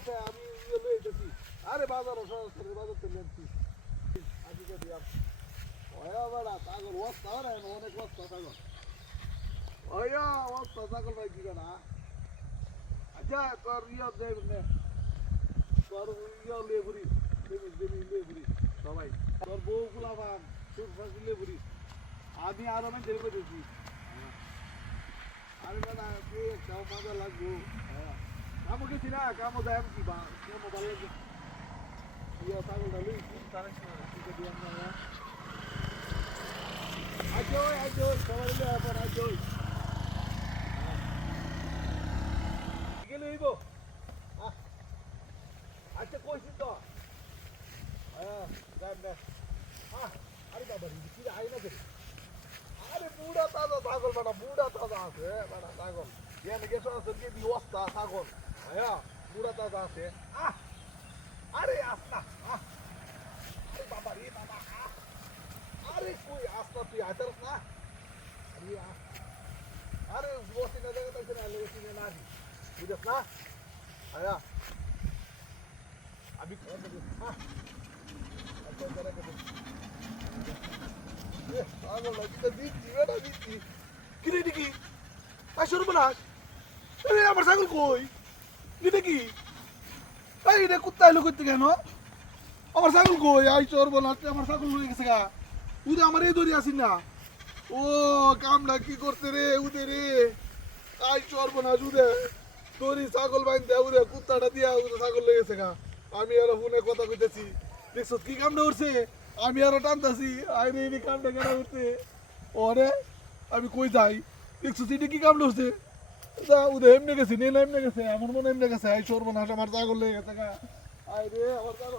আছে আমি লয়ে যেতেছি আরে বাজার সরাসরি বাজার থেকে আনছি আজকে দিলাম ওয়া বড়া ছাগল ওস্তা রে অনেক ওস্তা ছাগল ওয়া ওস্তা ছাগল ভাই কি না আচ্ছা তোর দেব নে তোর লেবুরি দেবি লেবুরি সবাই তোর বউ গুলাবান তোর ফাসি লেবুরি আমি আর আমি দেব দিছি আরে বাবা কে কাও মজা লাগবো কামো গেছি না কামো যাই কি বা কামো ভালো লাগে ছাগল ডালি তারে কি দিলাম না আজই সবাই লে আবার আজই গেলে হইব আচ্ছা কইছি তো যাই না আরে বাবা কি আই না করে আরে বুড়া তাজা ছাগল বাড়া বুড়া তাজা আছে বাড়া ছাগল এনে গেছো আছে কি দিওস্তা ছাগল বুড়া তাজা আছে আরে আসনা আরে বাবা রে বাবা আরে কই আসনা তুই আইতারস না আরে আরে বসে না জায়গা তাইছে না লেগেছি না দি বুঝছ না আমি কই দেব আচ্ছা করে দেব ছাগল লাগিতে দিচ্ছি বেটা দিচ্ছি কিরে দেখি আসর বলাস আরে আমার ছাগল কই দিতে কি এই রে কুত্তা এলো করতে কেন আমার ছাগল কই আই চোর বলাস আমার ছাগল লয়ে গেছে গা উদে আমার এই দড়ি আসি না ও কামলা কি করতে রে উদে রে আই চোর বলাস উদে দড়ি ছাগল বাইন দে উদে কুত্তাটা দিয়া উদে ছাগল লয়ে গেছে গা আমি আর ফোনে কথা কইতেছি দেখছ কি কামটা করছে আমি আরো টানতাছি আই রে এই কামটা কেন করতে ওরে আমি কই যাই দেখছো সিটি কি কামটা করছে যা উদে এমনি গেছে নেলা এমনি গেছে আমার মনে এমনি গেছে আই চোর বলাস আমার ছাগল লয়ে গেছে গা আই রে আমার ছাগল